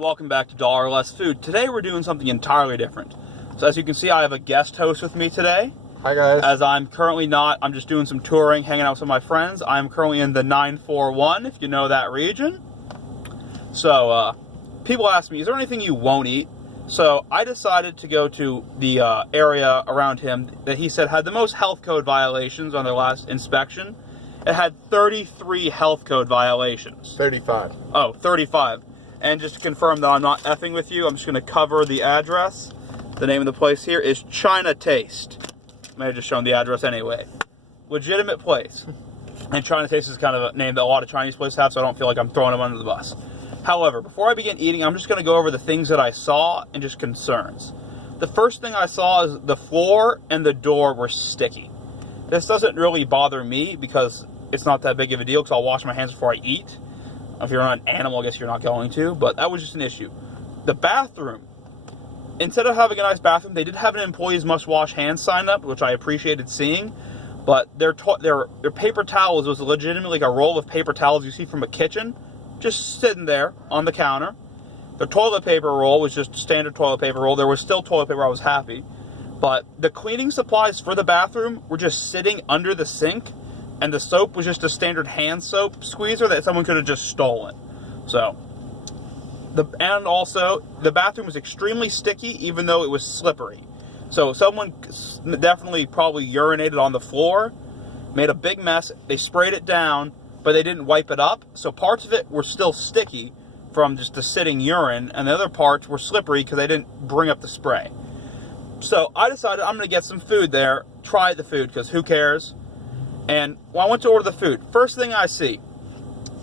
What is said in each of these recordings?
Welcome back to Dollar or Less Food. Today we're doing something entirely different. So as you can see, I have a guest host with me today. Hi guys. As I'm currently I'm just doing some touring, hanging out with some of my friends. I'm currently in the 941, if you know that region. So, people ask me, is there anything you won't eat? So I decided to go to the area around him that he said had the most health code violations on their last inspection. It had 33 health code violations. 35. Oh, 35. And just to confirm that I'm not effing with you, I'm just going to cover the address. The name of the place here is China Taste. I may have just shown the address anyway. Legitimate place. And China Taste is kind of a name that a lot of Chinese places have, so I don't feel like I'm throwing them under the bus. However, before I begin eating, I'm just going to go over the things that I saw and just concerns. The first thing I saw is the floor and the door were sticky. This doesn't really bother me because it's not that big of a deal because I'll wash my hands before I eat. If you're not an animal, I guess you're not going to, but that was just an issue. The bathroom, instead of having a nice bathroom, they did have an employees must wash hands sign up, which I appreciated seeing, but their paper towels was legitimately like a roll of paper towels you see from a kitchen, just sitting there on the counter. The toilet paper roll was just standard toilet paper roll. There was still toilet paper, I was happy, but the cleaning supplies for the bathroom were just sitting under the sink. And the soap was just a standard hand soap squeezer that someone could have just stolen. So, and also, the bathroom was extremely sticky, even though it was slippery. So, someone definitely probably urinated on the floor, made a big mess, they sprayed it down, but they didn't wipe it up. So, parts of it were still sticky from just the sitting urine, and the other parts were slippery because they didn't bring up the spray. So, I decided I'm going to get some food there, try the food, because who cares? And when I went to order the food, first thing I see,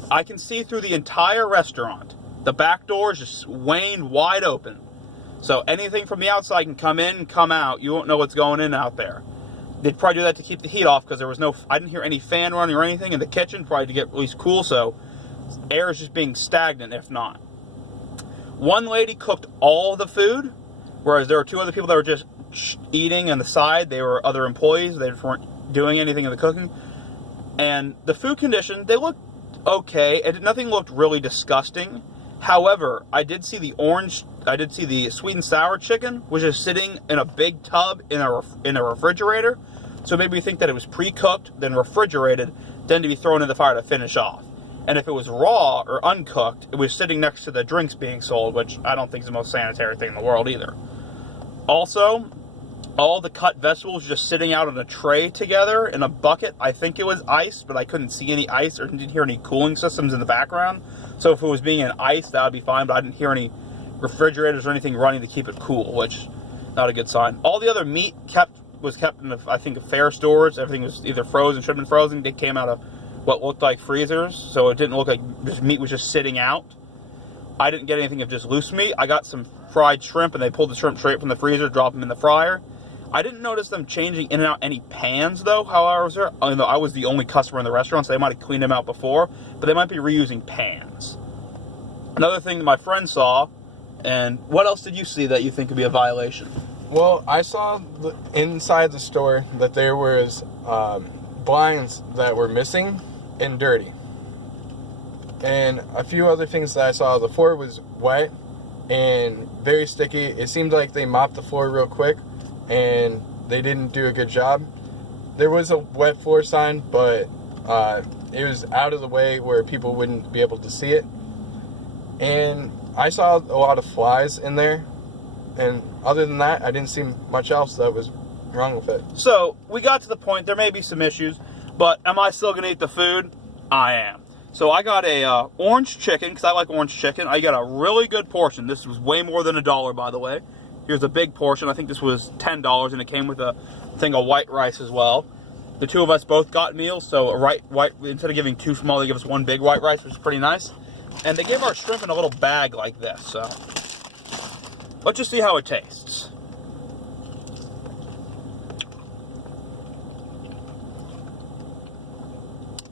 I can see through the entire restaurant. The back door is just wide open. So anything from the outside can come in and come out. You won't know what's going in out there. They'd probably do that to keep the heat off because there was I didn't hear any fan running or anything in the kitchen, probably to get at least cool, so air is just being stagnant if not. One lady cooked all the food, whereas there were two other people that were just eating on the side. They were other employees. They just weren't doing anything in the cooking. And the food condition, they looked okay. Nothing looked really disgusting. However, I did see the sweet and sour chicken, which is sitting in a big tub in a refrigerator. So it made me think that it was pre-cooked, then refrigerated, then to be thrown in the fire to finish off. And if it was raw or uncooked, it was sitting next to the drinks being sold, which I don't think is the most sanitary thing in the world either. Also, all the cut vegetables just sitting out on a tray together in a bucket. I think it was ice, but I couldn't see any ice or didn't hear any cooling systems in the background. So if it was being in ice, that would be fine, but I didn't hear any refrigerators or anything running to keep it cool, which not a good sign. All the other meat was kept in, I think, fair storage. Everything was either frozen, should have been frozen. They came out of what looked like freezers, so it didn't look like this meat was just sitting out. I didn't get anything of just loose meat. I got some fried shrimp, and they pulled the shrimp straight from the freezer, dropped them in the fryer. I didn't notice them changing in and out any pans, though, however, I was the only customer in the restaurant, so they might have cleaned them out before, but they might be reusing pans. Another thing that my friend saw, and what else did you see that you think could be a violation? Well, I saw inside the store that there was blinds that were missing and dirty. And a few other things that I saw. The floor was wet and very sticky. It seemed like they mopped the floor real quick, and they didn't do a good job. There was a wet floor sign, but it was out of the way where people wouldn't be able to see it. And I saw a lot of flies in there, and other than that, I didn't see much else that was wrong with it. So, we got to the point, there may be some issues, but am I still going to eat the food? I am. So I got a orange chicken, because I like orange chicken. I got a really good portion. This was way more than $1, by the way. Here's a big portion. I think this was $10, and it came with a thing of white rice as well. The two of us both got meals, so instead of giving two small, they give us one big white rice, which is pretty nice. And they gave our shrimp in a little bag like this, so let's just see how it tastes.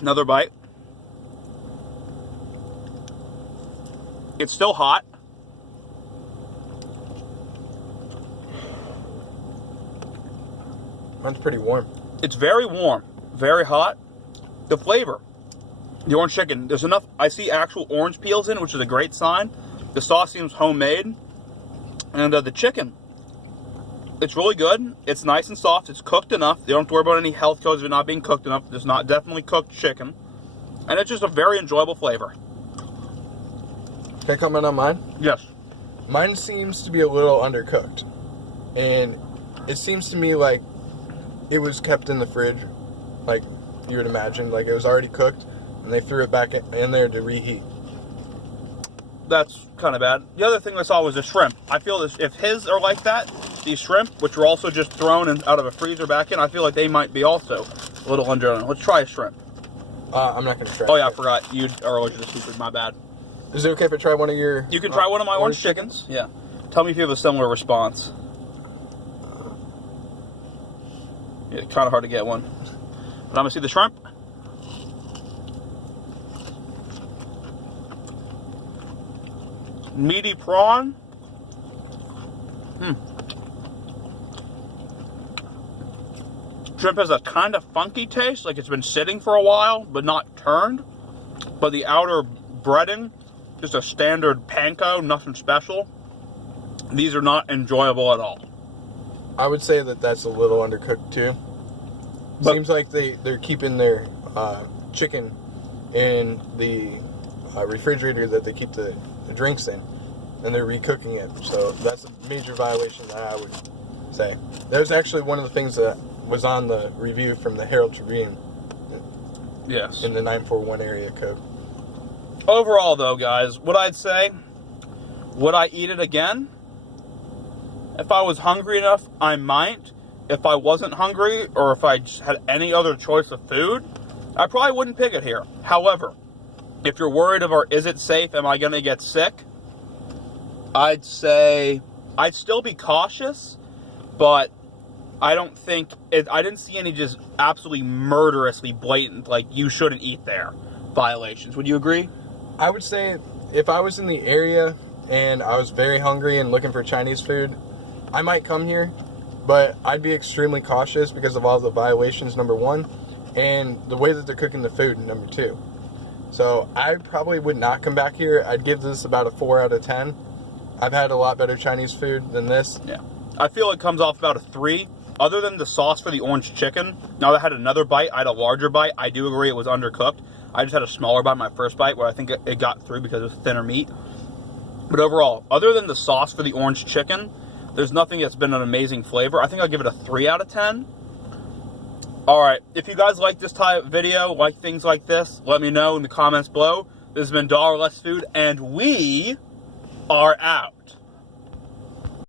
Another bite. It's still hot. Mine's pretty warm. It's very warm, very hot. The flavor, the orange chicken, there's enough, I see actual orange peels in it, which is a great sign. The sauce seems homemade. And the chicken, it's really good. It's nice and soft. It's cooked enough. You don't have to worry about any health codes of it not being cooked enough. It's not definitely cooked chicken. And it's just a very enjoyable flavor. Can I comment on mine? Yes. Mine seems to be a little undercooked. And it seems to me like it was kept in the fridge, like you would imagine. Like it was already cooked, and they threw it back in there to reheat. That's kind of bad. The other thing I saw was the shrimp. I feel this, if his are like that, these shrimp, which were also just thrown out of a freezer back in, I feel like they might be also a little under. Let's try a shrimp. I'm not going to try. Oh yeah, I forgot. You are allergic to seafood. My bad. Is it okay if I try one of your... You can try one of my orange chickens. Yeah. Tell me if you have a similar response. Yeah, it's kind of hard to get one. But I'm going to see the shrimp. Meaty prawn. Shrimp has a kind of funky taste, like it's been sitting for a while, but not turned. But the outer breading, just a standard panko, nothing special. These are not enjoyable at all. I would say that that's a little undercooked too. But seems like they're keeping their chicken in the refrigerator that they keep the drinks in, and they're recooking it. So that's a major violation that I would say. That was actually one of the things that was on the review from the Herald Tribune. yes. In the 941 area code. Overall, though, guys, what I'd say, would I eat it again? If I was hungry enough, I might. If I wasn't hungry, or if I just had any other choice of food, I probably wouldn't pick it here. However, if you're worried about, is it safe, am I going to get sick? I'd say I'd still be cautious, but I don't think, I didn't see any just absolutely murderously blatant, like, you shouldn't eat there violations. Would you agree? I would say if I was in the area and I was very hungry and looking for Chinese food, I might come here, but I'd be extremely cautious because of all the violations, number one, and the way that they're cooking the food, number two. So I probably would not come back here. I'd give this about a 4 out of 10. I've had a lot better Chinese food than this. Yeah. I feel it comes off about a 3. Other than the sauce for the orange chicken, now that I had another bite, I had a larger bite. I do agree it was undercooked. I just had a smaller bite my first bite where I think it got through because it was thinner meat. But overall, other than the sauce for the orange chicken, there's nothing that's been an amazing flavor. I think I'll give it a 3 out of 10. Alright, if you guys like this type of video, like things like this, let me know in the comments below. This has been Dollar Less Food, and we are out.